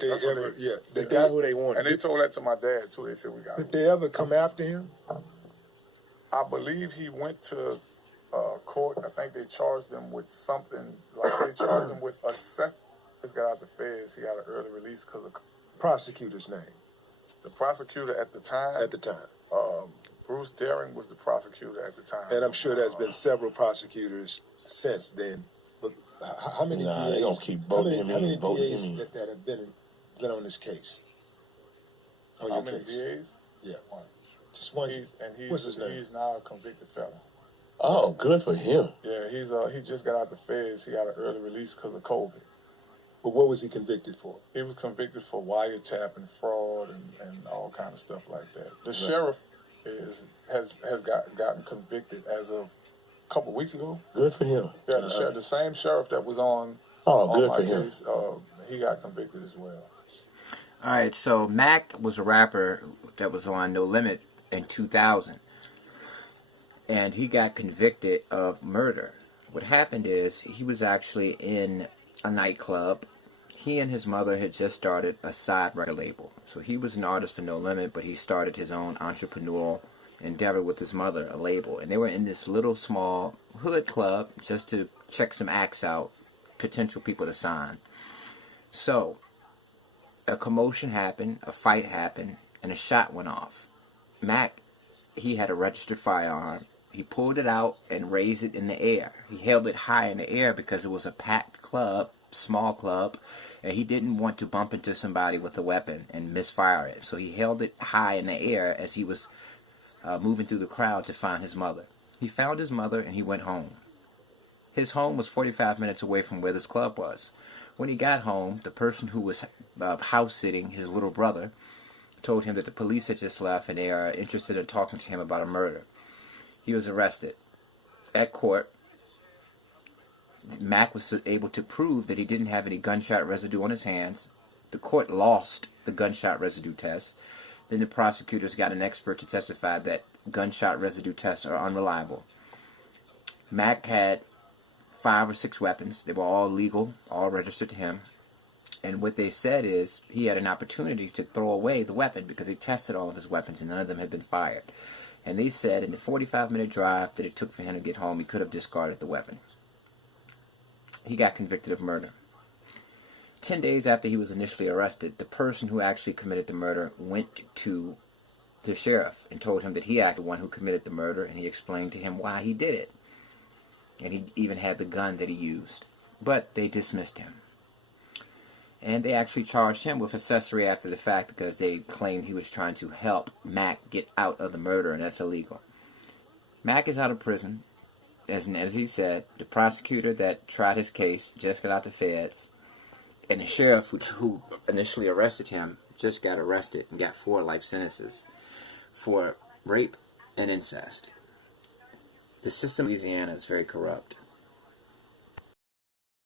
they That's ever, they, yeah, the guy who they wanted. And they told that to my dad too. They said we got him. Did they ever come after him? I believe he went to court. I think they charged him with something. Like they charged him with Just got out the feds. He got an early release because of Prosecutor's name. The prosecutor at the time. At the time. Bruce Daring was the prosecutor at the time. And I'm sure there's been several prosecutors since then. But how many DAs? They gonna keep voting him in. How many DAs that have been on this case? How many DAs? Yeah. One. Just one. What's his name? He's now a convicted felon. Oh, good for him. Yeah, he just got out the feds. He got an early release because of COVID. But what was he convicted for? He was convicted for wiretap and fraud and all kind of stuff like that. The sheriff has gotten convicted as of a couple weeks ago. Good for him. Yeah, the same sheriff that was on. Good for him. Case, he got convicted as well. All right, so Mac was a rapper that was on No Limit in 2000, and he got convicted of murder. What happened is he was actually in a nightclub. He and his mother had just started a side record label. So he was an artist for No Limit, but he started his own entrepreneurial endeavor with his mother, a label. And they were in this little small hood club just to check some acts out, potential people to sign. So a commotion happened, a fight happened, and a shot went off. Mac, he had a registered firearm. He pulled it out and raised it in the air. He held it high in the air because it was a packed club, small club, and he didn't want to bump into somebody with a weapon and misfire it. So he held it high in the air as he was moving through the crowd to find his mother. He found his mother and he went home. His home was 45 minutes away from where this club was. When he got home, the person who was house-sitting, his little brother, told him that the police had just left and they are interested in talking to him about a murder. He was arrested. At court, Mac was able to prove that he didn't have any gunshot residue on his hands. The court lost the gunshot residue test. Then the prosecutors got an expert to testify that gunshot residue tests are unreliable. Mac had 5 or 6 weapons. They were all legal, all registered to him. And what they said is he had an opportunity to throw away the weapon because they tested all of his weapons and none of them had been fired. And they said in the 45-minute drive that it took for him to get home, he could have discarded the weapon. He got convicted of murder. 10 days after he was initially arrested, the person who actually committed the murder went to the sheriff and told him that he was the one who committed the murder, and he explained to him why he did it. And he even had the gun that he used. But they dismissed him. And they actually charged him with accessory after the fact because they claimed he was trying to help Mac get out of the murder, and that's illegal. Mac is out of prison. As he said, the prosecutor that tried his case just got out the feds, and the sheriff who initially arrested him just got arrested and got 4 life sentences for rape and incest. The system in Louisiana is very corrupt.